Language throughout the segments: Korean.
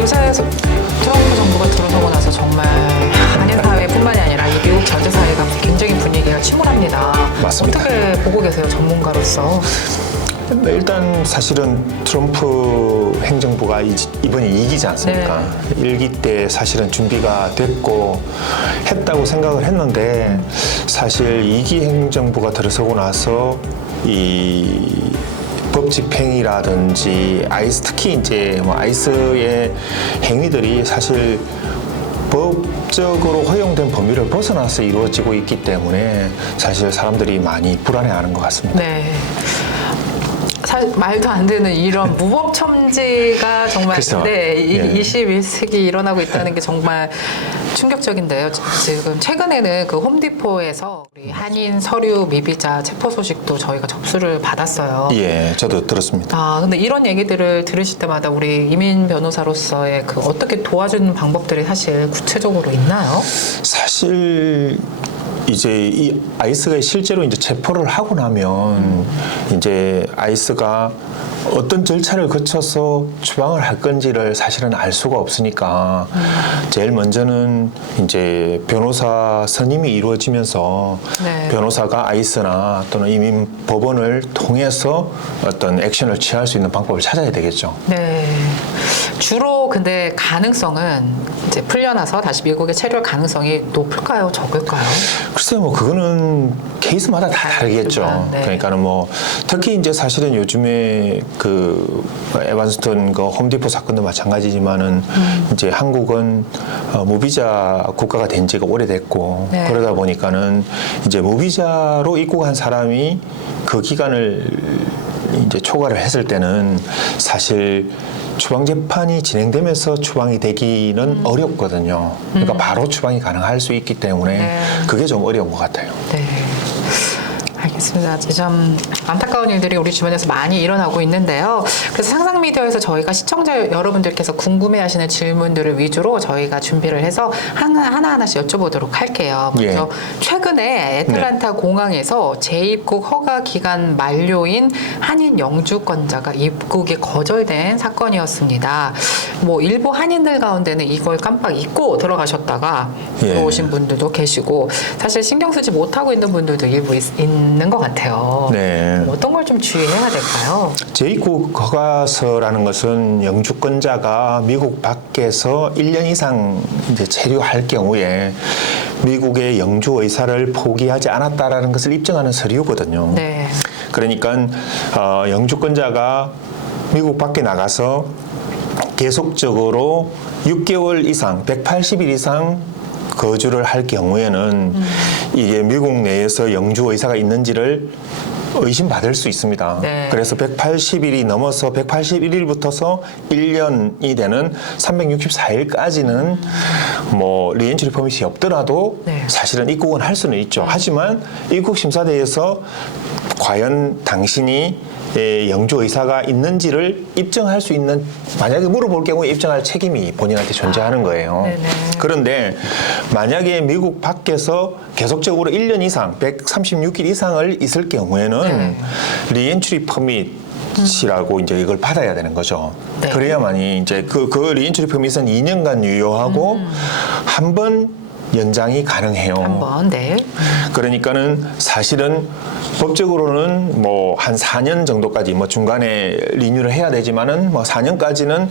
요새 트럼프 정부가 들어서고 나서 정말 한인 사회뿐만이 아니라 이 미국 전체 사회가 굉장히 분위기가 침울합니다. 맞습니다. 어떻게 보고 계세요, 전문가로서? 일단 사실은 트럼프 행정부가 이번에 2기지 않습니까? 네. 1기 때 사실은 준비가 됐고 했다고 생각을 했는데 사실 2기 행정부가 들어서고 나서 이 법 집행이라든지 특히 이제 뭐 아이스의 행위들이 사실 법적으로 허용된 범위를 벗어나서 이루어지고 있기 때문에 사실 사람들이 많이 불안해하는 것 같습니다. 네. 사실 말도 안 되는 이런 무법첨지가 정말 그렇죠. 네, 예. 21세기 일어나고 있다는 게 정말 충격적인데요. 지금 최근에는 그 홈디포에서 우리 한인 서류 미비자 체포 소식도 저희가 접수를 받았어요. 예, 저도 들었습니다. 근데 이런 얘기들을 들으실 때마다 우리 이민 변호사로서의 그 어떻게 도와주는 방법들이 사실 구체적으로 있나요? 사실 이제 이 아이스가 실제로 이제 체포를 하고 나면 이제 아이스가 어떤 절차를 거쳐서 추방을 할 건지를 사실은 알 수가 없으니까 제일 먼저는 이제 변호사 선임이 이루어지면서 네. 변호사가 아이스나 또는 이민 법원을 통해서 어떤 액션을 취할 수 있는 방법을 찾아야 되겠죠. 네. 주로 근데 가능성은 이제 풀려나서 다시 미국에 체류할 가능성이 높을까요? 적을까요? 글쎄요, 뭐 그거는 케이스마다 다 다르겠죠. 네. 그러니까는 뭐 특히 이제 사실은 요즘에 그 에반스턴 그 홈디포 사건도 마찬가지지만은 이제 한국은 무비자 국가가 된 지가 오래됐고 네. 그러다 보니까는 이제 무비자로 입국한 사람이 그 기간을 이제 초과를 했을 때는 사실 추방 재판이 진행되면서 추방이 되기는 어렵거든요. 그러니까 바로 추방이 가능할 수 있기 때문에 네. 그게 좀 어려운 것 같아요. 네. 알겠습니다. 참 안타까운 일들이 우리 주변에서 많이 일어나고 있는데요. 그래서 상상 미디어에서 저희가 시청자 여러분들께서 궁금해하시는 질문들을 위주로 저희가 준비를 해서 하나하나씩 여쭤보도록 할게요. 먼저 최근에 애틀란타 공항에서 재입국 허가 기간 만료인 한인 영주권자가 입국이 거절된 사건이었습니다. 뭐 일부 한인들 가운데는 이걸 깜빡 잊고 들어가셨다가 들어오신 분들도 계시고 사실 신경 쓰지 못하고 있는 분들도 일부 있는 것 같아요. 네. 어떤 걸 좀 주의해야 될까요? 재입국 허가서라는 것은 영주권자가 미국 밖에서 1년 이상 이제 체류할 경우에 미국의 영주 의사를 포기하지 않았다라는 것을 입증하는 서류거든요. 네. 그러니까 영주권자가 미국 밖에 나가서 계속적으로 6개월 이상, 180일 이상 거주를 할 경우에는 이게 미국 내에서 영주 의사가 있는지를 의심받을 수 있습니다. 네. 그래서 180일이 넘어서 181일부터서 1년이 되는 364일까지는 뭐 리엔트리 퍼밋이 없더라도 네. 사실은 입국은 할 수는 있죠. 하지만 입국 심사대에서 과연 당신이 영주 의사가 있는지를 입증할 수 있는 만약에 물어볼 경우에 입증할 책임이 본인한테 존재하는 거예요. 네네. 그런데 만약에 미국 밖에서 계속적으로 1년 이상 136일 이상을 있을 경우에는 리엔트리 퍼밋이라고 이제 이걸 받아야 되는 거죠. 네. 그래야만이 이제 그 리엔트리 퍼밋은 2년간 유효하고 한 번 연장이 가능해요. 한번 네. 그러니까는 사실은 법적으로는 뭐 한 4년 정도까지 뭐 중간에 리뉴를 해야 되지만은 뭐 4년까지는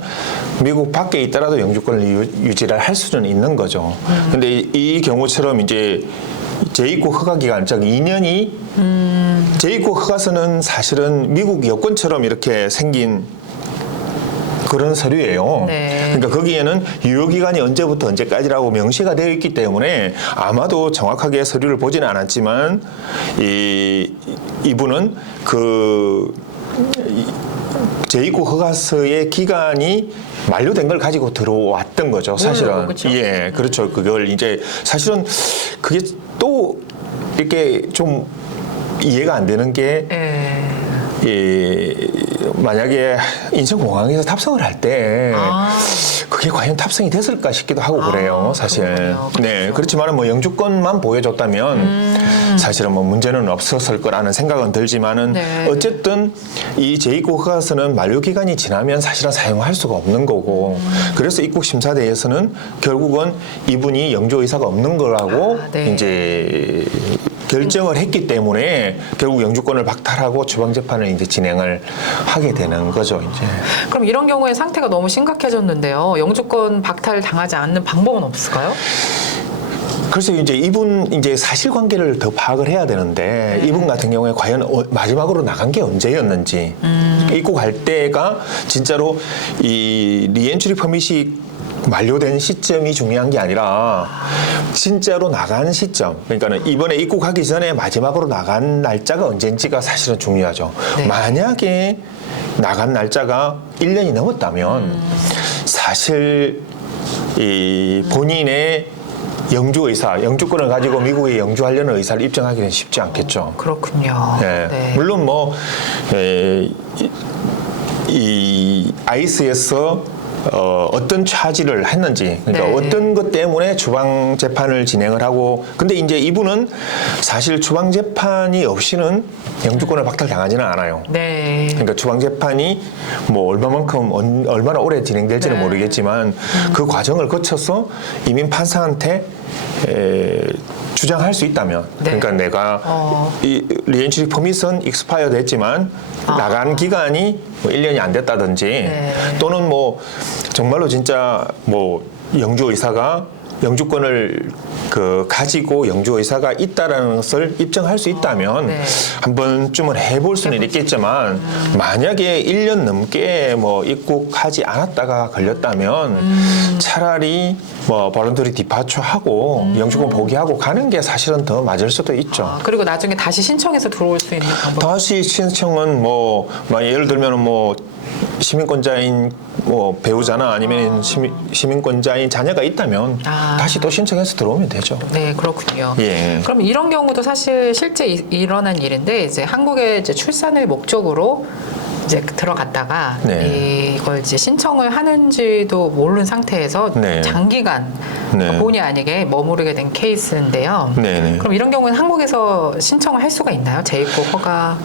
미국 밖에 있더라도 영주권을 유지를 할 수는 있는 거죠. 근데 이 경우처럼 이제 재입국 허가 기간, 즉 2년이 재입국 허가서는 사실은 미국 여권처럼 이렇게 생긴 그런 서류예요. 네. 그러니까 거기에는 유효기간이 언제부터 언제까지라고 명시가 되어 있기 때문에 아마도 정확하게 서류를 보지는 않았지만 이분은 그 재입국 허가서의 기간이 만료된 걸 가지고 들어왔던 거죠. 사실은. 그렇죠? 예, 그렇죠. 그걸 이제 사실은 그게 또 이렇게 좀 이해가 안 되는 게 만약에 인천공항에서 탑승을 할 때 그게 과연 탑승이 됐을까 싶기도 하고 그래요, 사실. 그렇군요. 네, 그렇죠. 그렇지만은 뭐 영주권만 보여줬다면 사실은 뭐 문제는 없었을 거라는 생각은 들지만은 네. 어쨌든 이 제2국 허가서는 만료 기간이 지나면 사실은 사용할 수가 없는 거고 그래서 입국 심사대에서는 결국은 이분이 영주 의사가 없는 거라고 네. 이제 결정을 했기 때문에 결국 영주권을 박탈하고 추방 재판을 이제 진행을 하게 되는 거죠, 이제. 그럼 이런 경우에 상태가 너무 심각해졌는데요. 영주권 박탈 당하지 않는 방법은 없을까요? 그래서 이제 이분 이제 사실관계를 더 파악을 해야 되는데 이분 같은 경우에 과연 마지막으로 나간 게 언제였는지 입국할 때가 진짜로 이 리엔트리 퍼밋이 만료된 시점이 중요한 게 아니라 진짜로 나간 시점, 그러니까는 이번에 입국하기 전에 마지막으로 나간 날짜가 언젠지가 사실은 중요하죠. 네. 만약에 나간 날짜가 1년이 넘었다면 사실 이 본인의 영주 의사, 영주권을 가지고 미국에 영주하려는 의사를 입증하기는 쉽지 않겠죠. 그렇군요. 예. 네. 물론 뭐 이 아이스에서 어떤 차지를 했는지, 그러니까 네. 어떤 것 때문에 추방 재판을 진행을 하고, 근데 이제 이분은 사실 추방 재판이 없이는 영주권을 박탈당하지는 않아요. 네. 그러니까 추방 재판이 뭐 얼마나 오래 진행될지는 네. 모르겠지만 그 과정을 거쳐서 이민 판사한테 주장할 수 있다면, 네. 그러니까 내가 이 리엔트리 퍼밋은 익스파이어 됐지만 나간 기간이 뭐 1년이 안 됐다든지 네. 또는 뭐 정말로 진짜 뭐 영주 의사가 영주권을 가지고 영주 의사가 있다라는 것을 입증할 수 있다면 네. 한 번쯤은 해볼 수는 있겠지만 만약에 1년 넘게 뭐 입국하지 않았다가 걸렸다면 차라리 뭐 볼런터리 디파처하고 영주권 포기하고 가는 게 사실은 더 맞을 수도 있죠. 그리고 나중에 다시 신청해서 들어올 수 있는 방법. 다시 신청은 뭐 예를 들면은 뭐 시민권자인 뭐 배우자나 아니면 시민권자인 자녀가 있다면 다시 또 신청해서 들어오면 되죠. 네, 그렇군요. 예. 그럼 이런 경우도 사실 실제 일어난 일인데 이제 한국에 이제 출산을 목적으로 이제 들어갔다가 네. 이걸 이제 신청을 하는지도 모르는 상태에서 네. 장기간 네. 본의 아니게 머무르게 된 케이스인데요. 네네. 그럼 이런 경우는 한국에서 신청을 할 수가 있나요? 제2국 허가.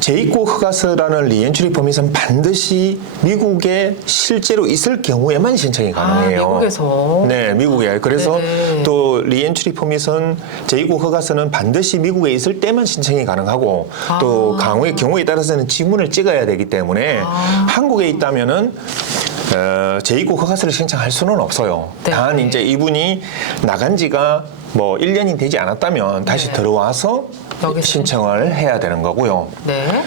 제2국 허가서라는 리엔트리 퍼밋은 반드시 미국에 실제로 있을 경우에만 신청이 가능해요. 미국에서. 네, 미국에. 그래서 네네. 또 리엔트리 퍼밋은 제2국 허가서는 반드시 미국에 있을 때만 신청이 가능하고 또 경우에 따라서는 지문을 찍어야 되기 때문에 한국에 있다면은 제2국 허가서를 신청할 수는 없어요. 네. 단 이제 이분이 나간 지가 뭐 1년이 되지 않았다면 다시 네. 들어와서 여기서 신청을 해야 되는 거고요. 네.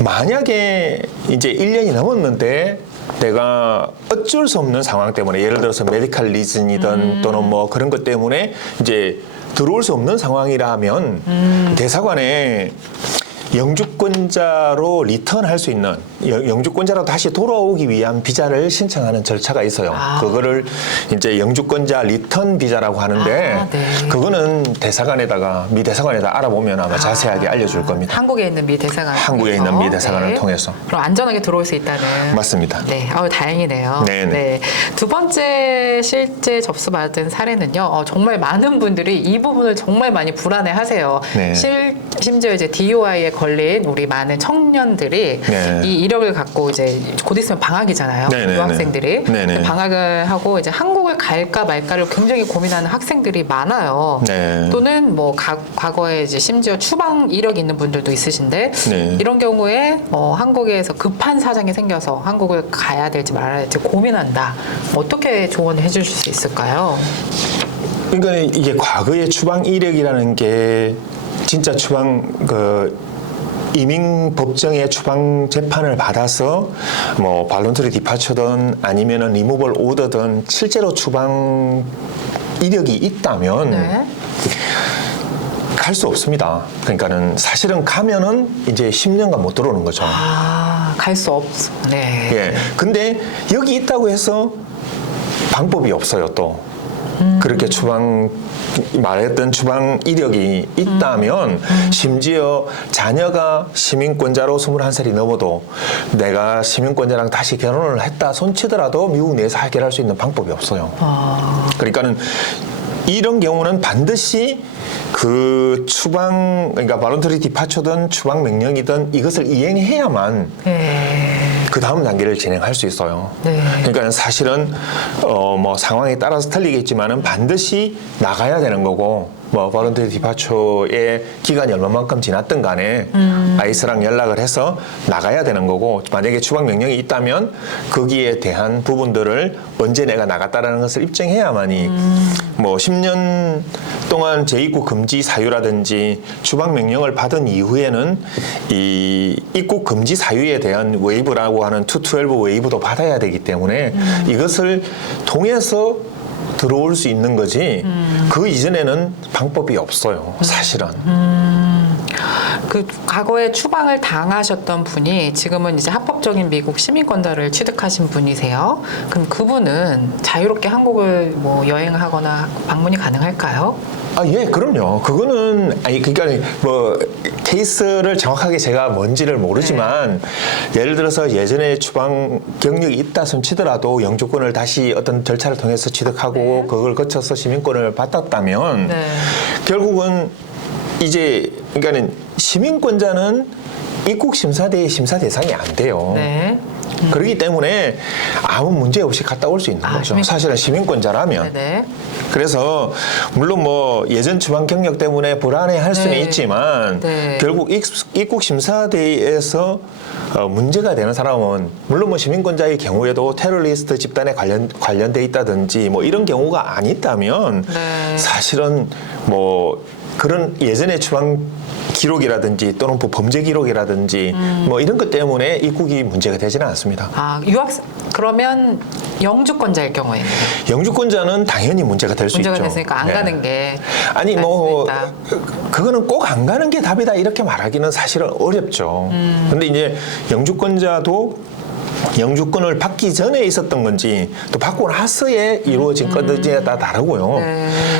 만약에 이제 1년이 넘었는데 내가 어쩔 수 없는 상황 때문에 예를 들어서 메디컬 리즌이든 또는 뭐 그런 것 때문에 이제 들어올 수 없는 상황이라면 대사관에 영주권자로 리턴할 수 있는 영주권자로 다시 돌아오기 위한 비자를 신청하는 절차가 있어요. 그거를 이제 영주권자 리턴 비자라고 하는데 네. 그거는 미 대사관에다 알아보면 아마 자세하게 알려줄 겁니다. 한국에 있는 미 대사관. 한국에 있는 미 대사관을 통해서. 그럼 안전하게 들어올 수 있다는. 맞습니다. 네, 다행이네요. 네네. 네. 두 번째 실제 접수받은 사례는요. 정말 많은 분들이 이 부분을 정말 많이 불안해하세요. 네. 심지어 이제 DUI에 걸린 우리 많은 청년들이 네. 이 이력을 갖고 이제 곧 있으면 방학이잖아요. 네네네. 유학생들이 네네. 방학을 하고 이제 한국을 갈까 말까를 굉장히 고민하는 학생들이 많아요. 네. 또는 뭐 과거에 이제 심지어 추방 이력이 있는 분들도 있으신데 네. 이런 경우에 한국에서 급한 사정이 생겨서 한국을 가야 될지 말아야 될지 고민한다. 어떻게 조언해 주실 수 있을까요? 그러니까 이게 과거의 추방 이력이라는 게 진짜 이민 법정의 추방 재판을 받아서 뭐 발론터리 디파처든 아니면은 리무벌 오더든 실제로 추방 이력이 있다면 네. 갈 수 없습니다. 그러니까는 사실은 가면은 이제 10년간 못 들어오는 거죠. 갈 수 없어. 네. 예. 근데 여기 있다고 해서 방법이 없어요, 또. 그렇게 말했던 추방 이력이 있다면 심지어 자녀가 시민권자로 21살이 넘어도 내가 시민권자랑 다시 결혼을 했다 손치더라도 미국 내에서 해결할 수 있는 방법이 없어요. 그러니까는 이런 경우는 반드시 그 그러니까 발런터리 디파처든 추방 명령이든 이것을 이행해야만 그 다음 단계를 진행할 수 있어요. 네. 그러니까 사실은 뭐 상황에 따라서 틀리겠지만은 반드시 나가야 되는 거고 뭐 발런터리 디파처의 기간이 얼마만큼 지났든 간에 아이스랑 연락을 해서 나가야 되는 거고 만약에 추방 명령이 있다면 거기에 대한 부분들을 언제 내가 나갔다라는 것을 입증해야만이 뭐 10년 동안 재입국 금지 사유라든지 추방 명령을 받은 이후에는 이 입국 금지 사유에 대한 웨이브라고 하는 212 웨이브도 받아야 되기 때문에 이것을 통해서 들어올 수 있는 거지 그 이전에는 방법이 없어요. 사실은. 그 과거에 추방을 당하셨던 분이 지금은 이제 합법적인 미국 시민권자를 취득하신 분이세요. 그럼 그분은 자유롭게 한국을 뭐 여행하거나 방문이 가능할까요? 아, 예, 그럼요. 그거는, 그러니까 뭐, 케이스를 정확하게 제가 뭔지를 모르지만, 예를 들어서 예전에 추방 경력이 있다 손 치더라도 영주권을 다시 어떤 절차를 통해서 취득하고 그걸 거쳐서 시민권을 받았다면, 결국은 이제, 그러니까는 시민권자는 입국 심사대의 심사 대상이 안 돼요. 그렇기 때문에 아무 문제 없이 갔다 올 수 있는 거죠. 사실은 시민권자라면. 그래서 물론 뭐 예전 추방 경력 때문에 불안해할 수는 있지만 결국 입국 심사대에서 문제가 되는 사람은 물론 뭐 시민권자의 경우에도 테러리스트 집단에 관련돼 있다든지 뭐 이런 경우가 아니다면 사실은 뭐 그런 예전의 추방 기록이라든지 또는 범죄 기록이라든지 뭐 이런 것 때문에 입국이 문제가 되지는 않습니다. 아, 그러면 영주권자일 경우에는 영주권자는 당연히 문제가 될 수 있죠. 문제가 됐으니까 안 가는 게 아니 뭐 그거는 꼭 안 가는 게 답이다 이렇게 말하기는 사실은 어렵죠. 근데 이제 영주권자도 영주권을 받기 전에 있었던 건지 또 받고 나서에 이루어진 건지에 따라 다르고요.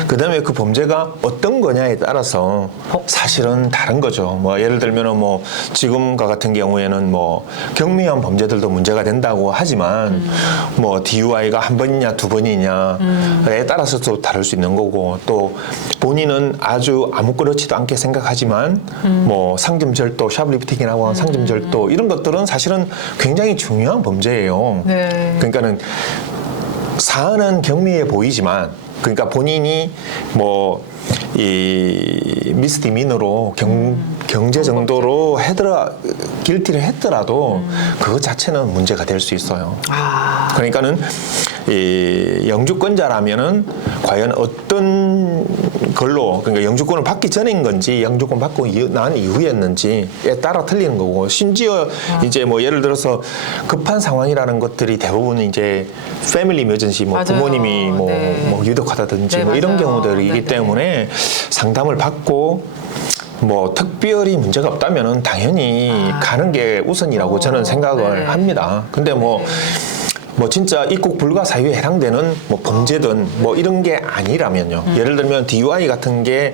그다음에 그 범죄가 어떤 거냐에 따라서 사실은 다른 거죠. 뭐 예를 들면은 뭐 지금과 같은 경우에는 뭐 경미한 범죄들도 문제가 된다고 하지만 뭐 DUI가 한 번이냐 두 번이냐에 따라서도 다를 수 있는 거고 또 본인은 아주 아무렇지도 않게 생각하지만 뭐 상점절도, 샵리프팅이라고 하는 상점절도 이런 것들은 사실은 굉장히 중요한 범죄예요. 그러니까는 사안은 경미해 보이지만 그러니까 본인이 뭐 이 미스디미너로 경제 정도로 길티를 했더라도 그것 자체는 문제가 될 수 있어요. 그러니까는 이 영주권자라면은 과연 어떤 걸로 그러니까 영주권을 받기 전인 건지 영주권 받고 난 이후였는지에 따라 틀리는 거고 심지어 이제 뭐 예를 들어서 급한 상황이라는 것들이 대부분 이제 패밀리 이머전시 뭐 부모님이 뭐 유독하다든지 뭐 이런 경우들이기 때문에 상담을 받고 뭐 특별히 문제가 없다면은 당연히 가는 게 우선이라고 저는 생각을 합니다. 근데 뭐 진짜 입국 불가 사유에 해당되는 뭐 범죄든 뭐 이런 게 아니라면요. 예를 들면 DUI 같은 게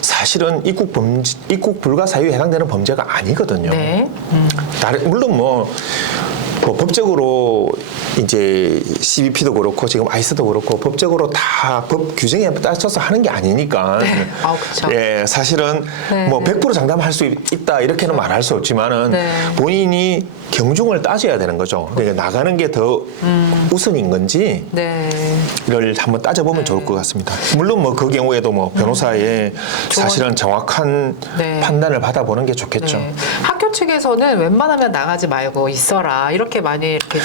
사실은 입국 불가 사유에 해당되는 범죄가 아니거든요. 물론 뭐 법적으로 이제 CBP도 그렇고 지금 아이스도 그렇고 법적으로 다 법 규정에 따라서 하는 게 아니니까 예, 사실은 뭐 100% 장담할 수 있다 이렇게는 말할 수 없지만은 본인이 경중을 따져야 되는 거죠. 그러니까 나가는 게 더 우선인 건지 이를 한번 따져보면 좋을 것 같습니다. 물론 뭐 그 경우에도 뭐 변호사의 사실은 정확한 판단을 받아보는 게 좋겠죠. 학교 측에서는 웬만하면 나가지 말고 있어라 이렇게 많이 이렇게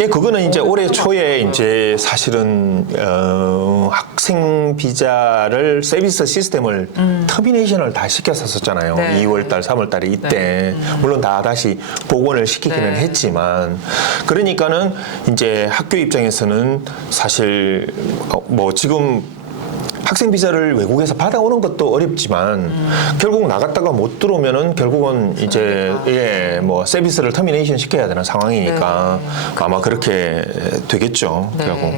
예, 그거는 이제 올해 초에 이제 사실은 학생 비자를 서비스 시스템을 터미네이션을 다 시켰었잖아요. 2월달, 3월달에 이때 물론 다 다시 복원을 시키기는 했지만 그러니까는 이제 학교 입장에서는 사실 뭐 지금 학생 비자를 외국에서 받아오는 것도 어렵지만 결국 나갔다가 못 들어오면은 결국은 이제 뭐 서비스를 터미네이션 시켜야 되는 상황이니까 아마 그렇게 되겠죠. 결국.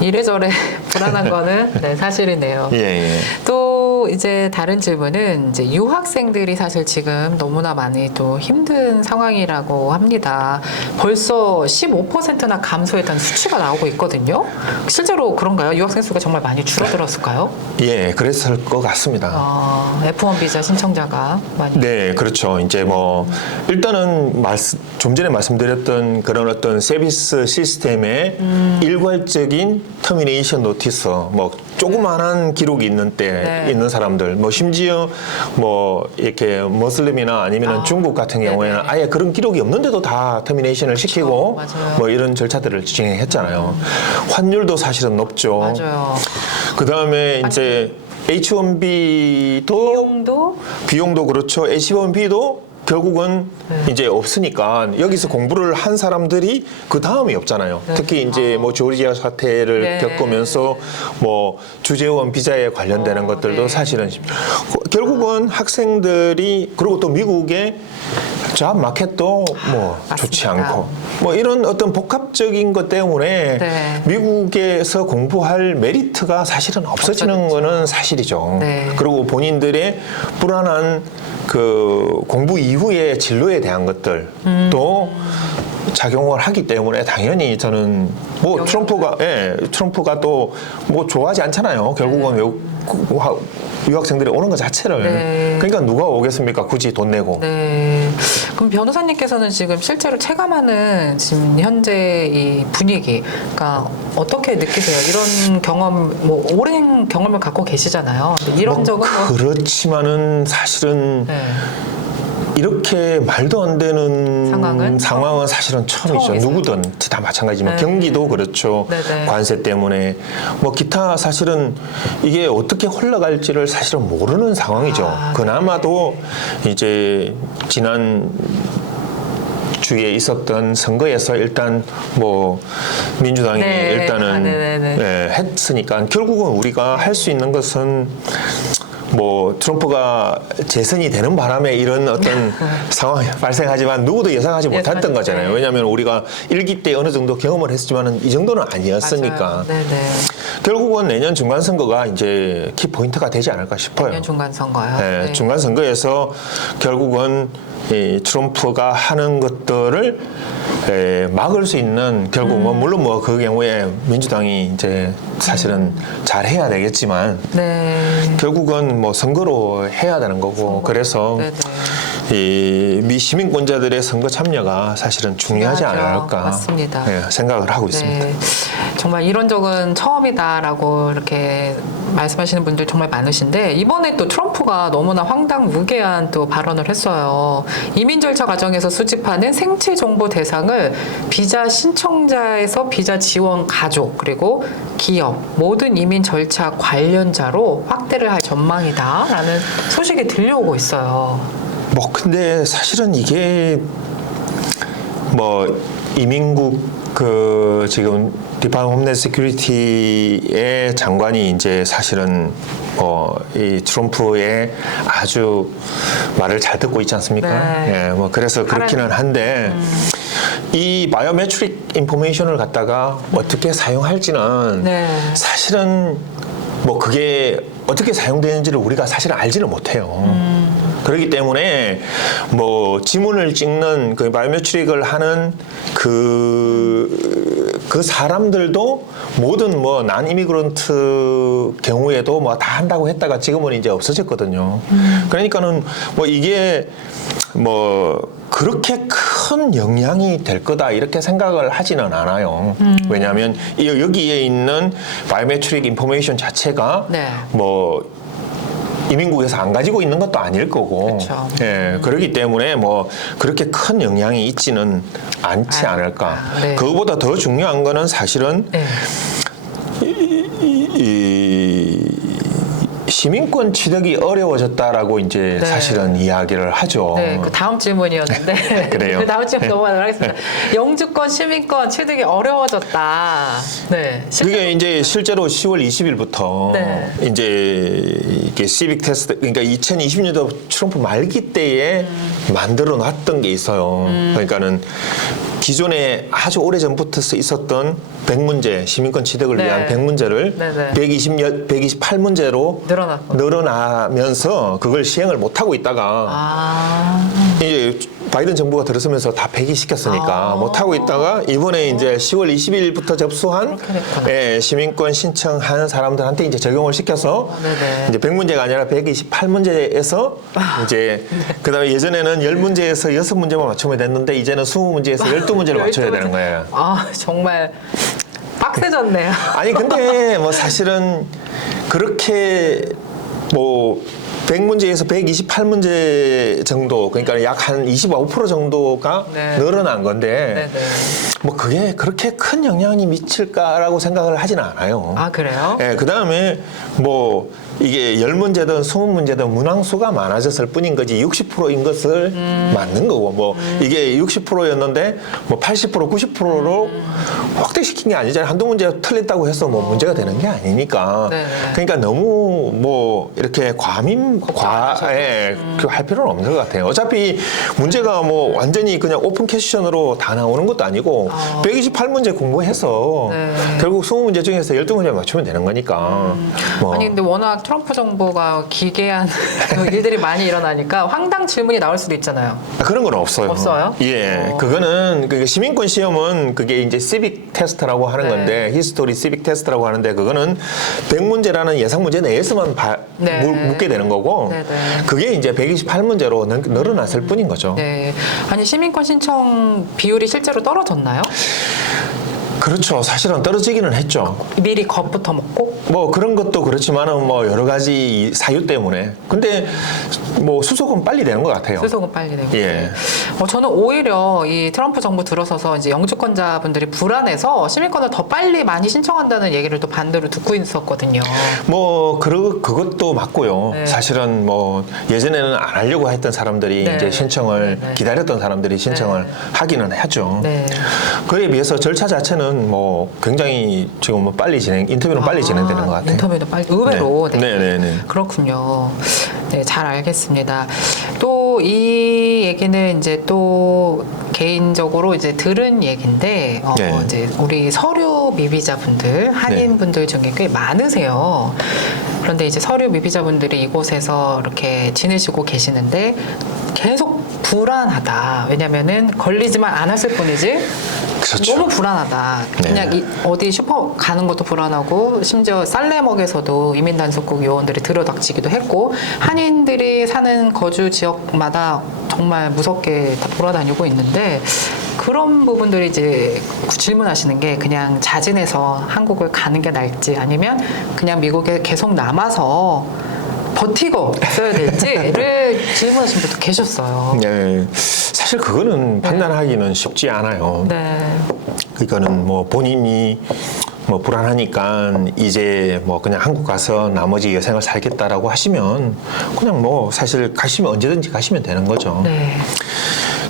이래저래 불안한 거는 네, 사실이네요. 예, 예. 또 이제 다른 질문은 이제 유학생들이 사실 지금 너무나 많이 또 힘든 상황이라고 합니다. 벌써 15%나 감소했다는 수치가 나오고 있거든요. 실제로 그런가요? 유학생 수가 정말 많이 줄어들었을까요? 예, 그랬을 것 같습니다. F1 비자 신청자가 많이. 네, 그렇죠. 이제 뭐 일단은 좀 전에 말씀드렸던 그런 어떤 서비스 시스템의 일괄적인 터미네이션 노티스, 뭐 조그만한 기록이 있는 때 네. 있는 사람들, 뭐 심지어 뭐 이렇게 모슬림이나 아니면 중국 같은 경우에는 네네. 아예 그런 기록이 없는데도 다 터미네이션을 시키고 맞아요. 뭐 이런 절차들을 진행했잖아요. 환율도 사실은 높죠. 맞아요. 그 다음에 이제 H1B도 비용도 그렇죠. H1B도 결국은 이제 없으니까 여기서 공부를 한 사람들이 그 다음이 없잖아요. 네. 특히 이제 뭐 조지아 사태를 네. 겪으면서 뭐 주재원 비자에 관련되는 것들도 네. 사실은 결국은 학생들이 그리고 또 미국의 잡 마켓도 뭐 좋지 맞습니다. 않고 뭐 이런 어떤 복합적인 것 때문에 네. 미국에서 공부할 메리트가 사실은 없어지는 거는 사실이죠. 네. 그리고 본인들의 불안한 그 공부 이후의 진로에 대한 것들도 작용을 하기 때문에 당연히 저는 뭐 트럼프가 또 뭐 좋아하지 않잖아요. 결국은 외국 유학생들이 오는 것 자체를. 네. 그러니까 누가 오겠습니까? 굳이 돈 내고. 네. 그럼 변호사님께서는 지금 실제로 체감하는 지금 현재 이 분위기, 그러니까 어떻게 느끼세요? 이런 경험, 뭐 오랜 경험을 갖고 계시잖아요. 이런 적은 뭐 그렇지만은 사실은 네. 이렇게 말도 안 되는 상황은 사실은 처음이죠. 처음이세요. 누구든 다 마찬가지지만 네. 경기도 그렇죠. 네네. 관세 때문에 뭐 기타 사실은 이게 어떻게 흘러갈지를 사실은 모르는 상황이죠. 그나마도 이제 지난 주에 있었던 선거에서 일단 뭐 민주당이 네. 일단은 예, 했으니까 결국은 우리가 할 수 있는 것은 뭐 트럼프가 재선이 되는 바람에 이런 어떤 상황이 발생하지만 누구도 예상하지 못했던 거잖아요. 왜냐하면 우리가 1기 때 어느 정도 경험을 했지만 이 정도는 아니었으니까. 맞아요. 네네. 결국은 내년 중간선거가 이제 키포인트가 되지 않을까 싶어요. 내년 중간 선거요. 네, 네. 중간선거에서 결국은 이 트럼프가 하는 것들을 막을 수 있는 결국 뭐 물론 뭐 그 경우에 민주당이 이제 사실은 잘 해야 되겠지만 네. 결국은 뭐 선거로 해야 되는 거고 그래서 네네. 이 미시민권자들의 선거 참여가 사실은 중요하지 중요하죠. 않을까 맞습니다. 생각을 하고 있습니다. 네. 정말 이런 적은 처음이다라고 이렇게 말씀하시는 분들 정말 많으신데 이번에 또 트럼프가 너무나 황당무계한 또 발언을 했어요. 이민 절차 과정에서 수집하는 생체 정보 대상을 비자 신청자에서 비자 지원 가족 그리고 기업 모든 이민 절차 관련자로 확대를 할 전망이다라는 소식이 들려오고 있어요. 뭐 근데 사실은 이게 뭐 이민국 그 지금 디파트먼트 홈랜드 시큐리티의 장관이 이제 사실은 이 트럼프의 아주 말을 잘 듣고 있지 않습니까? 네. 예, 뭐 그래서 그렇기는 한데 이 바이오메트릭 인포메이션을 갖다가 어떻게 사용할지는 네. 사실은 뭐 그게 어떻게 사용되는지를 우리가 사실 알지는 못해요. 그렇기 때문에 뭐 지문을 찍는 그 바이오메트릭을 하는 그 사람들도 모든 뭐 난 이미그런트 경우에도 뭐 다 한다고 했다가 지금은 이제 없어졌거든요. 그러니까는 뭐 이게 뭐 그렇게 큰 영향이 될 거다 이렇게 생각을 하지는 않아요. 왜냐하면 여기에 있는 바이오메트릭 인포메이션 자체가 네. 뭐 이민국에서 안 가지고 있는 것도 아닐 거고, 그쵸. 예, 그렇기 때문에 뭐 그렇게 큰 영향이 있지는 않지 않을까. 네. 그거보다 더 중요한 거는 사실은 네. 이 시민권 취득이 어려워졌다라고 이제 네. 사실은 이야기를 하죠. 네, 그 다음 질문이었는데 그래요? 그 다음 질문 넘어가도록 하겠습니다. 영주권, 시민권 취득이 어려워졌다. 네, 그게 이제 실제로 10월 20일부터 네. 이제 이게 시빅 테스트 그러니까 2020년도 트럼프 말기 때에 만들어 놨던 게 있어요. 그러니까는 기존에 아주 오래전부터 있었던 100문제, 시민권 취득을 네. 위한 100문제를 네네. 128문제로 늘어나면서 그걸 시행을 못하고 있다가 이제 바이든 정부가 들어서면서 다 폐기시켰으니까 못하고 있다가 이번에 이제 10월 20일부터 접수한 시민권 신청한 사람들한테 이제 적용을 시켜서 이제 100문제가 아니라 128문제에서 이제 그다음에 예전에는 10문제에서 6문제만 맞추면 됐는데 이제는 20문제에서 12문제를 맞춰야 되는 거예요. 정말 빡세졌네요. 아니 근데 뭐 사실은 그렇게 뭐 100문제에서 128문제 정도, 그러니까 약 한 25% 정도가 늘어난 건데, 뭐 그게 그렇게 큰 영향이 미칠까라고 생각을 하지는 않아요. 아, 그래요? 예, 그 다음에 뭐 이게 10문제든 20문제든 문항수가 많아졌을 뿐인 거지 60%인 것을 맞는 거고, 뭐 이게 60%였는데 뭐 80%, 90%로 확대시킨 게 아니잖아요. 한두 문제 틀렸다고 해서 뭐 문제가 되는 게 아니니까. 그러니까 너무 뭐 이렇게 할 필요는 없는 것 같아요. 어차피 문제가 뭐 완전히 그냥 오픈 퀘스천으로 다 나오는 것도 아니고 128문제 공부해서 결국 20문제 중에서 12문제 맞추면 되는 거니까. 뭐. 아니 근데 워낙 트럼프 정부가 기괴한 일들이 많이 일어나니까 황당 질문이 나올 수도 있잖아요. 그런 건 없어요. 없어요? 예, 그거는 시민권 시험은 그게 이제 시빅 테스트라고 하는 건데, 히스토리 시빅 테스트라고 하는데 그거는 100문제라는 예상 문제 내에서만 묻게 되는 거고, 그게 이제 128문제로 늘어났을 뿐인 거죠. 네. 아니 시민권 신청 비율이 실제로 떨어졌나요? 그렇죠. 사실은 떨어지기는 했죠. 미리 겁부터 먹고? 뭐 그런 것도 그렇지만은 뭐 여러 가지 사유 때문에. 근데 뭐 수속은 빨리 되는 것 같아요. 수속은 빨리 되고. 예. 저는 오히려 이 트럼프 정부 들어서서 이제 영주권자분들이 불안해서 시민권을 더 빨리 많이 신청한다는 얘기를 또 반대로 듣고 있었거든요. 뭐 그것도 맞고요. 사실은 뭐 예전에는 안 하려고 했던 사람들이 이제 신청을 기다렸던 사람들이 신청을 하기는 하죠. 그에 비해서 절차 자체는 뭐 굉장히 지금 뭐 빨리 인터뷰는 빨리 진행되는 것 같아요. 인터뷰도 빨리, 의외로. 네. 그렇군요. 네, 잘 알겠습니다. 또 이 얘기는 이제 또 개인적으로 이제 들은 얘기인데, 이제 우리 서류 미비자분들, 한인분들 중에 꽤 많으세요. 그런데 이제 서류 미비자분들이 이곳에서 이렇게 지내시고 계시는데 계속 불안하다. 왜냐면은 걸리지만 않았을 뿐이지. 그렇죠. 너무 불안하다. 그냥 어디 슈퍼 가는 것도 불안하고, 심지어 살레먹에서도 이민단속국 요원들이 들여닥치기도 했고, 한인들이 사는 거주 지역마다 정말 무섭게 다 돌아다니고 있는데, 그런 부분들이 이제 질문하시는 게 그냥 자진해서 한국을 가는 게 나을지, 아니면 그냥 미국에 계속 남아서 버티고 있어야 될지를 질문하신 분도 계셨어요. 네. 사실 그거는 판단하기는 쉽지 않아요. 그러니까는 뭐 본인이 뭐 불안하니까 이제 뭐 그냥 한국 가서 나머지 여생을 살겠다라고 하시면 그냥 뭐 사실 가시면 언제든지 가시면 되는 거죠.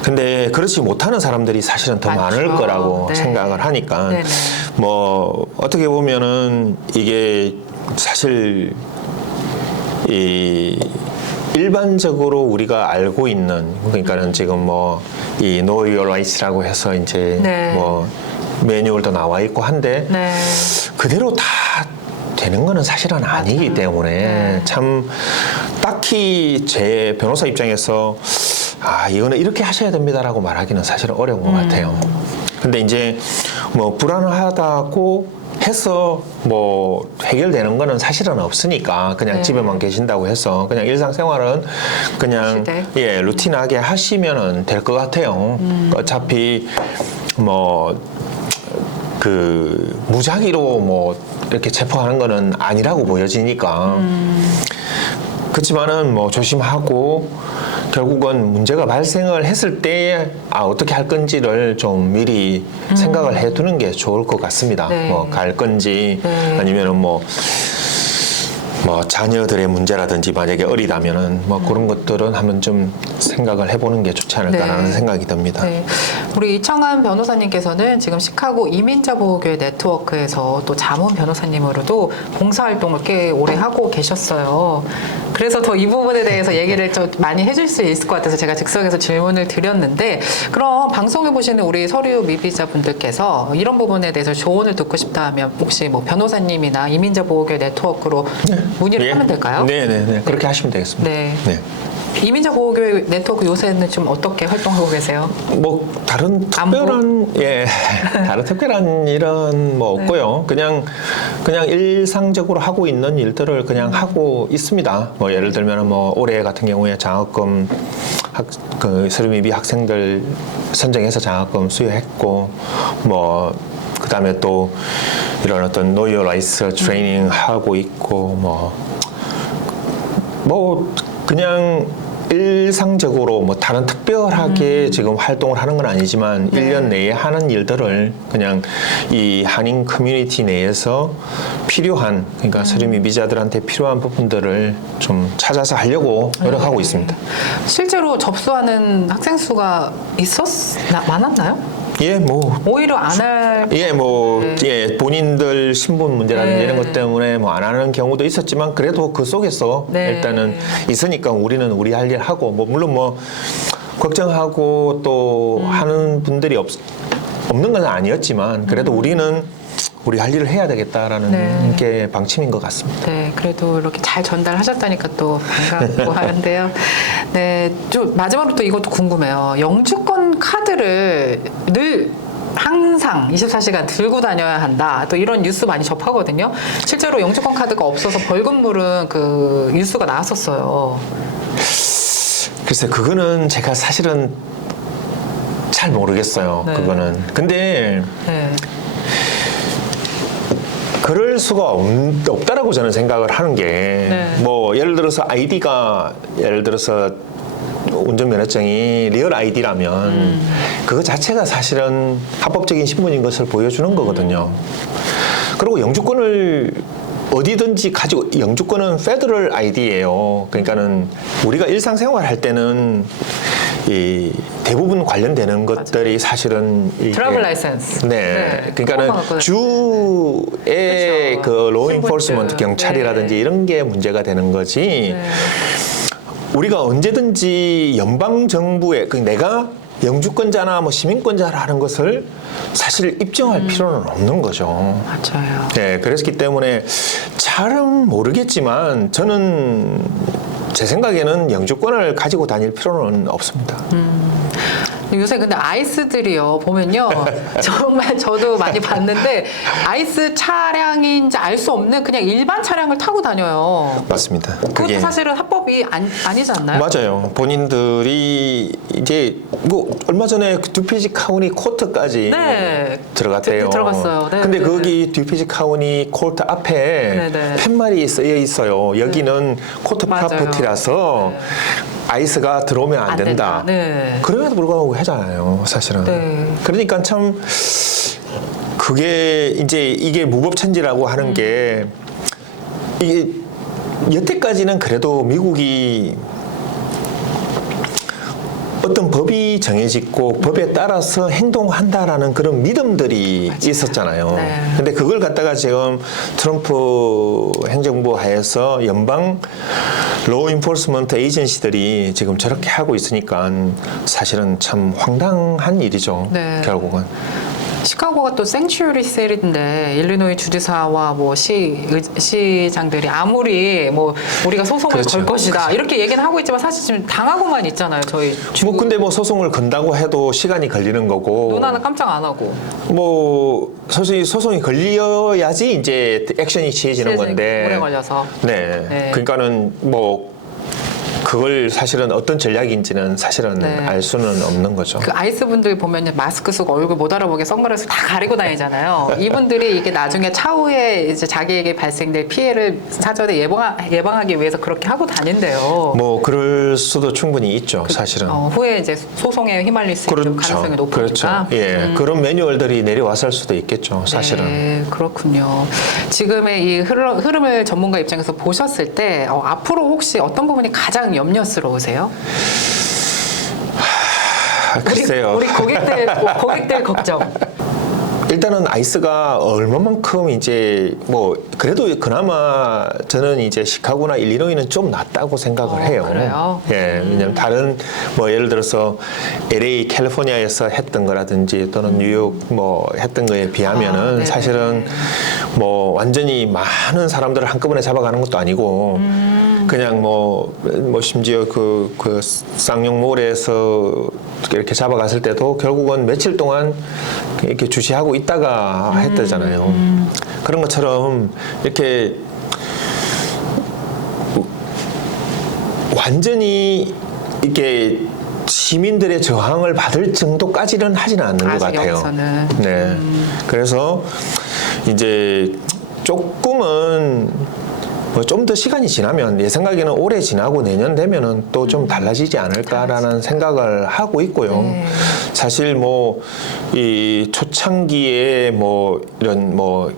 근데 그렇지 못하는 사람들이 사실은 더 많을 거라고 생각을 하니까 뭐 어떻게 보면은 이게 사실 일반적으로 우리가 알고 있는, 그러니까는 지금 뭐 이 Know Your Rights라고 해서 이제 뭐 매뉴얼도 나와 있고 한데 그대로 다 되는 거는 사실은 아니기 때문에 참 딱히 제 변호사 입장에서 이거는 이렇게 하셔야 됩니다라고 말하기는 사실은 어려운 것 같아요. 근데 이제 뭐 불안하다고 해서 뭐 해결되는 거는 사실은 없으니까 그냥 집에만 계신다고 해서 그냥 일상생활은 그냥 루틴하게 하시면은 될 것 같아요. 어차피 뭐 그 무작위로 뭐 이렇게 체포하는 거는 아니라고 보여지니까. 그렇지만은 뭐 조심하고 결국은 문제가 발생을 했을 때 어떻게 할 건지를 좀 미리 생각을 해두는 게 좋을 것 같습니다. 뭐 갈 건지 아니면은 뭐 자녀들의 문제라든지 만약에 어리다면은 뭐 그런 것들은 한번 좀 생각을 해보는 게 좋지 않을까라는 생각이 듭니다. 우리 이청한 변호사님께서는 지금 시카고 이민자 보호교회 네트워크에서 또 자문 변호사님으로도 봉사활동을 꽤 오래 하고 계셨어요. 그래서 더 이 부분에 대해서 얘기를 좀 많이 해줄 수 있을 것 같아서 제가 즉석에서 질문을 드렸는데, 그럼 방송해 보시는 우리 서류 미비자분들께서 이런 부분에 대해서 조언을 듣고 싶다 하면 혹시 뭐 변호사님이나 이민자 보호교 네트워크로 문의를 하면 될까요? 네네네. 그렇게 하시면 되겠습니다. 네. 네. 이민자 보호교 네트워크 요새는 좀 어떻게 활동하고 계세요? 뭐 다른 특별한 다른 특별한 일은 뭐 없고요. 그냥 일상적으로 하고 있는 일들을 그냥 하고 있습니다. 뭐 예를 들면 뭐 올해 같은 경우에 장학금 그 서류미비 학생들 선정해서 장학금 수여했고, 뭐 그다음에 또 이런 어떤 노이어 라이스 트레이닝 하고 있고, 뭐 그냥 일상적으로 뭐 다른 특별하게 지금 활동을 하는 건 아니지만 1년 내에 하는 일들을 그냥 이 한인 커뮤니티 내에서 필요한, 그러니까 서류미비자들한테 필요한 부분들을 좀 찾아서 하려고 노력하고 있습니다. 실제로 접수하는 학생 수가 많았나요? 오히려 안 할. 본인들 신분 문제라든지 이런 것 때문에 뭐 안 하는 경우도 있었지만, 그래도 그 속에서 일단은 있으니까 우리는 우리 할 일 하고, 뭐 물론 뭐 걱정하고 또 하는 분들이 없는 건 아니었지만, 그래도 우리는 우리 할 일을 해야 되겠다라는 게 방침인 것 같습니다. 네, 그래도 이렇게 잘 전달하셨다니까 또 반갑고 하는데요. 네, 좀 마지막으로 또 이것도 궁금해요. 영주권 카드를 늘 항상 24시간 들고 다녀야 한다. 또 이런 뉴스 많이 접하거든요. 실제로 영주권 카드가 없어서 벌금 물은 그 뉴스가 나왔었어요. 글쎄, 그거는 제가 사실은 잘 모르겠어요. 그거는. 근데 그럴 수가 없다라고 저는 생각을 하는 게, 뭐 예를 들어서 운전면허증이 리얼 아이디라면 그거 자체가 사실은 합법적인 신분인 것을 보여주는 거거든요. 그리고 영주권을 어디든지 가지고, 영주권은 페더럴 아이디예요. 그러니까는 우리가 일상생활 할 때는 이 대부분 관련되는 것들이 사실은 트래블 라이센스. 그러니까는 주의 그 로우 인포스먼트 경찰이라든지 이런 게 문제가 되는 거지. 우리가 언제든지 연방 정부에 내가 영주권자나 뭐 시민권자라는 것을 사실 입증할 필요는 없는 거죠. 맞아요. 네, 그랬기 때문에 잘은 모르겠지만 저는 제 생각에는 영주권을 가지고 다닐 필요는 없습니다. 요새 근데 아이스들이요 보면요 정말 저도 많이 봤는데 아이스 차량인지 알 수 없는 그냥 일반 차량을 타고 다녀요. 맞습니다. 그것도 사실은 합법이 아니지 않나요? 맞아요. 본인들이 이제 뭐 얼마 전에 듀피지 카운티 코트까지 들어갔대요. 들어갔어요. 근데 거기 듀피지 카운티 코트 앞에 팻말이 쓰여 있어요. 여기는 코트 프로퍼티라서 아이스가 들어오면 안 된다. 그럼에도 불구하고 하잖아요, 사실은. 그러니까 참 그게 이제 이게 무법천지라고 하는 게, 이게 여태까지는 그래도 미국이 어떤 법이 정해지고 법에 따라서 행동한다라는 그런 믿음들이 있었잖아요. 근데 그걸 갖다가 지금 트럼프 행정부 하에서 연방 로우 인포스먼트 에이전시들이 지금 저렇게 하고 있으니까 사실은 참 황당한 일이죠. 결국은. 시카고가 또 생츄리 셀인데 일리노이 주지사와 뭐 시장들이 아무리 뭐 우리가 소송을 걸 것이다 이렇게 얘기는 하고 있지만 사실 지금 당하고만 있잖아요. 저희 뭐 근데 뭐 소송을 건다고 해도 시간이 걸리는 거고, 누나는 깜짝 안 하고 뭐 소송이 걸려야지 이제 액션이 취해지는 건데 오래 걸려서 그러니까는 뭐 그걸 사실은 어떤 전략인지는 사실은 알 수는 없는 거죠. 그 아이스 분들 보면 마스크 쓰고 얼굴 못 알아보게 선글라스 다 가리고 다니잖아요. 이분들이 이게 나중에 차후에 이제 자기에게 발생될 피해를 사전에 예방하기 위해서 그렇게 하고 다닌대요. 뭐 그럴 수도 충분히 있죠, 사실은. 후에 이제 소송에 휘말릴 수 있는 가능성이 높으니까. 그런 매뉴얼들이 내려왔을 수도 있겠죠, 사실은. 그렇군요. 지금의 이 흐름을 전문가 입장에서 보셨을 때 앞으로 혹시 어떤 부분이 가장 염려스러우세요? 글쎄요. 우리 고객들 걱정. 일단은 아이스가 얼마만큼 이제 뭐 그래도 그나마 저는 이제 시카고나 일리노이는 좀 낫다고 생각을 해요. 그래요? 예, 왜냐면 다른 뭐 예를 들어서 LA, 캘리포니아에서 했던 거라든지 또는 뉴욕 뭐 했던 거에 비하면은 네네. 사실은 뭐 완전히 많은 사람들을 한꺼번에 잡아가는 것도 아니고 그냥 뭐 심지어 그 쌍용몰에서 이렇게 잡아갔을 때도 결국은 며칠 동안 이렇게 주시하고 있다가 했다잖아요. 그런 것처럼 이렇게 완전히 이렇게 시민들의 저항을 받을 정도까지는 하지는 않는 것 아직 같아요. 여기서는. 네. 그래서 이제 조금은 뭐 좀 더 시간이 지나면 내 생각에는 올해 지나고 내년 되면은 또 좀 달라지지 않을까라는 생각을 하고 있고요. 네. 사실 뭐 이 초창기에 뭐 이런 뭐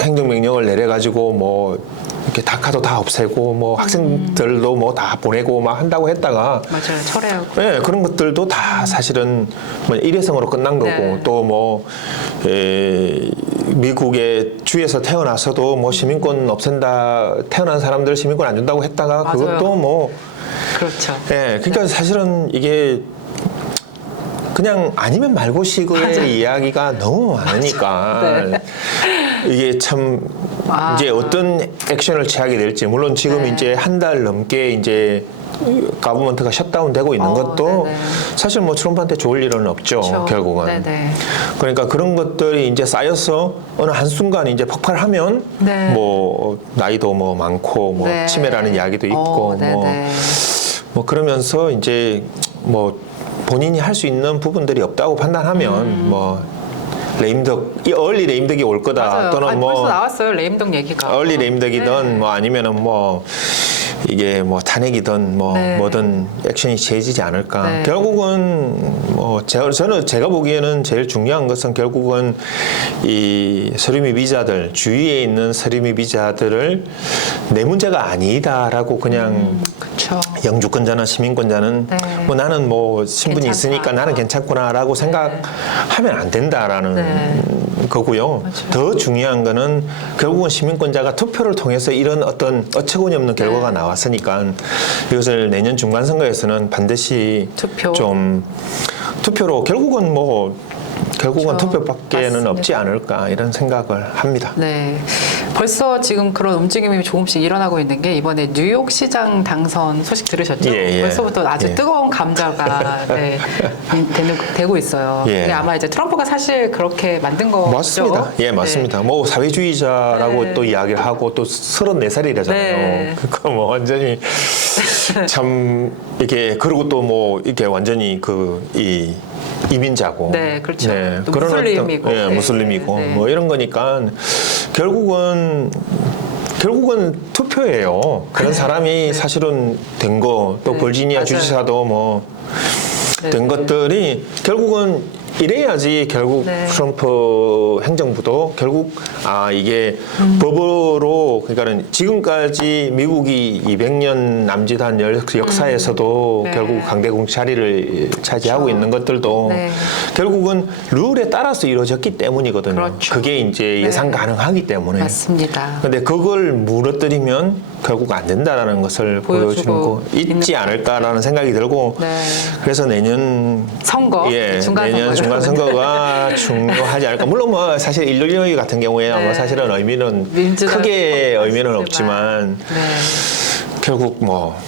행정명령을 내려가지고 뭐 이렇게 다카도 다 없애고 뭐 학생들도 뭐 다 보내고 막 한다고 했다가 맞아요. 철회하고. 네, 그런 것들도 다 사실은 뭐 일회성으로 끝난 거고 네. 또 뭐 미국의 주에서 태어나서도 뭐 시민권 없앤다 태어난 사람들 시민권 안 준다고 했다가 맞아요. 그것도 뭐 그렇죠. 예, 그러니까 사실은 이게 그냥 아니면 말고식의 이야기가 너무 많으니까 네. 이게 참 이제 어떤 액션을 취하게 될지 물론 지금 네. 이제 한 달 넘게 이제 가버먼트가 셧다운되고 있는 것도 네네. 사실 뭐 트럼프한테 좋을 일은 없죠. 그렇죠. 결국은. 네네. 그러니까 그런 것들이 이제 쌓여서 어느 한순간 이제 폭발하면 네. 뭐 나이도 뭐 많고 뭐 네. 치매라는 이야기도 있고 네네. 뭐 그러면서 이제 뭐 본인이 할 수 있는 부분들이 없다고 판단하면 뭐 레임덕, 이 얼리 레임덕이 올 거다 맞아요. 또는 아니, 뭐 벌써 나왔어요. 레임덕 얘기가. 얼리 레임덕이든 네. 뭐 아니면은 뭐 이게 뭐 탄핵이든 뭐 네. 뭐든 액션이 취해지지 않을까. 네. 결국은 뭐 저는 제가 보기에는 제일 중요한 것은 결국은 이 서류미 비자들 주위에 있는 서류미 비자들을 내 문제가 아니다라고 그냥 그렇죠. 영주권자나 시민권자는 네. 뭐 나는 뭐 신분이 괜찮다. 있으니까 나는 괜찮구나라고 생각하면 안 된다라는 네. 거고요. 맞아요. 더 중요한 거는 결국은 시민권자가 투표를 통해서 이런 어떤 어처구니 없는 결과가 네. 나왔으니까 이것을 내년 중간선거에서는 반드시 투표. 좀 투표로 결국은 그렇죠. 투표밖에는 맞습니다. 없지 않을까 이런 생각을 합니다. 네. 벌써 지금 그런 움직임이 조금씩 일어나고 있는 게 이번에 뉴욕 시장 당선 소식 들으셨죠? 예, 예. 벌써부터 아주 예. 뜨거운 감자가 네, 되고 있어요. 예. 근데 아마 이제 트럼프가 사실 그렇게 만든 거죠. 맞습니다. 예, 맞습니다. 뭐 사회주의자라고 네. 또 이야기를 하고 또 34살이라잖아요. 네. 그러니까 뭐 완전히 참 이렇게 그리고 또 뭐 이렇게 완전히 이 이민자고. 네, 그렇죠. 또 그런 무슬림이고. 예, 네. 무슬림이고 네. 뭐 이런 거니까 결국은 투표예요. 그런 사람이 사실은 된 거 또 네, 버지니아 맞아요. 주지사도 뭐 네, 된 네. 것들이 결국은 이래야지 결국 네. 트럼프 행정부도 결국 이게 법으로 그러니까는 지금까지 미국이 200년 남짓한 역사에서도 네. 결국 강대국 자리를 차지하고 있는 것들도 네. 결국은 룰에 따라서 이루어졌기 때문이거든요. 그렇죠. 그게 이제 예상 네. 가능하기 때문에. 맞습니다. 근데 그걸 무너뜨리면 결국 안 된다라는 것을 보여주는 거 있지 않을까라는 생각이 들고 네. 그래서 내년 선거, 중간 내년 선거죠. 중간 선거가 중요하지 않을까. 물론 뭐 사실 일리노이 같은 경우에 네. 뭐 사실은 의미는 민주당 크게 의미는 있지만. 없지만 네. 결국 뭐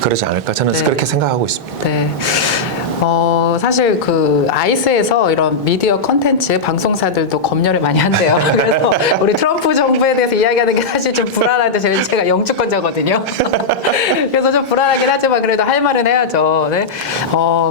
그러지 않을까 저는 네. 그렇게 생각하고 있습니다. 네. 사실 그 아이스에서 이런 미디어 컨텐츠 방송사들도 검열을 많이 한대요. 그래서 우리 트럼프 정부에 대해서 이야기하는 게 사실 좀 불안한데 제가 영주권자거든요. 그래서 좀 불안하긴 하지만 그래도 할 말은 해야죠. 네.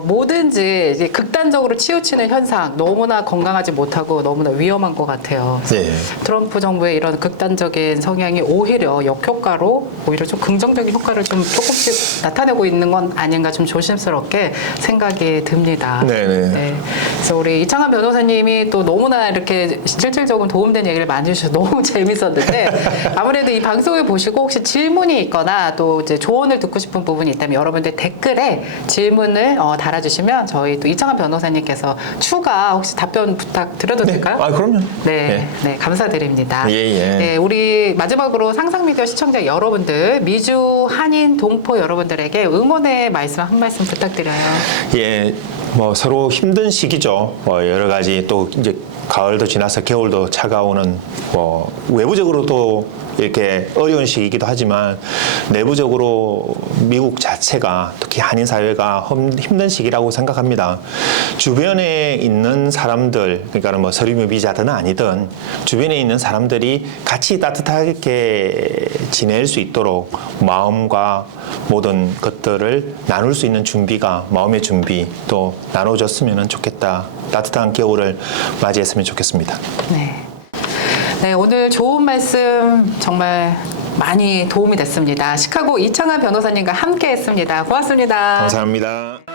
뭐든지 이제 극단적으로 치우치는 현상 너무나 건강하지 못하고 너무나 위험한 것 같아요. 네. 트럼프 정부의 이런 극단적인 성향이 오히려 역효과로 오히려 좀 긍정적인 효과를 좀 조금씩 나타내고 있는 건 아닌가 좀 조심스럽게 생각이 생각이 듭니다. 네네. 네. 그래서 우리 이창환 변호사님이 또 너무나 이렇게 실질적으로 도움된 얘기를 많이 해주셔서 너무 재밌었는데 아무래도 이 방송을 보시고 혹시 질문이 있거나 또 이제 조언을 듣고 싶은 부분이 있다면 여러분들 댓글에 질문을 달아주시면 저희 또 이창환 변호사님께서 추가 혹시 답변 부탁드려도 될까요? 아, 그럼요. 네, 네, 감사드립니다. 예, 예. 네, 우리 마지막으로 상상미디어 시청자 여러분들, 미주, 한인, 동포 여러분들에게 응원의 말씀 한 말씀 부탁드려요. 예, 뭐 서로 힘든 시기죠. 뭐 여러 가지 또 이제 가을도 지나서 겨울도 차가우는 뭐 외부적으로도 이렇게 어려운 시기이기도 하지만 내부적으로 미국 자체가 특히 한인 사회가 힘든 시기라고 생각합니다. 주변에 있는 사람들, 그러니까 뭐 서류미 비자든 아니든 주변에 있는 사람들이 같이 따뜻하게 지낼 수 있도록 마음과 모든 것들을 나눌 수 있는 준비가 마음의 준비 또 나눠줬으면 좋겠다. 따뜻한 겨울을 맞이했으면 좋겠습니다. 네. 네, 오늘 좋은 말씀 정말 많이 도움이 됐습니다. 시카고 이창환 변호사님과 함께 했습니다. 고맙습니다. 감사합니다.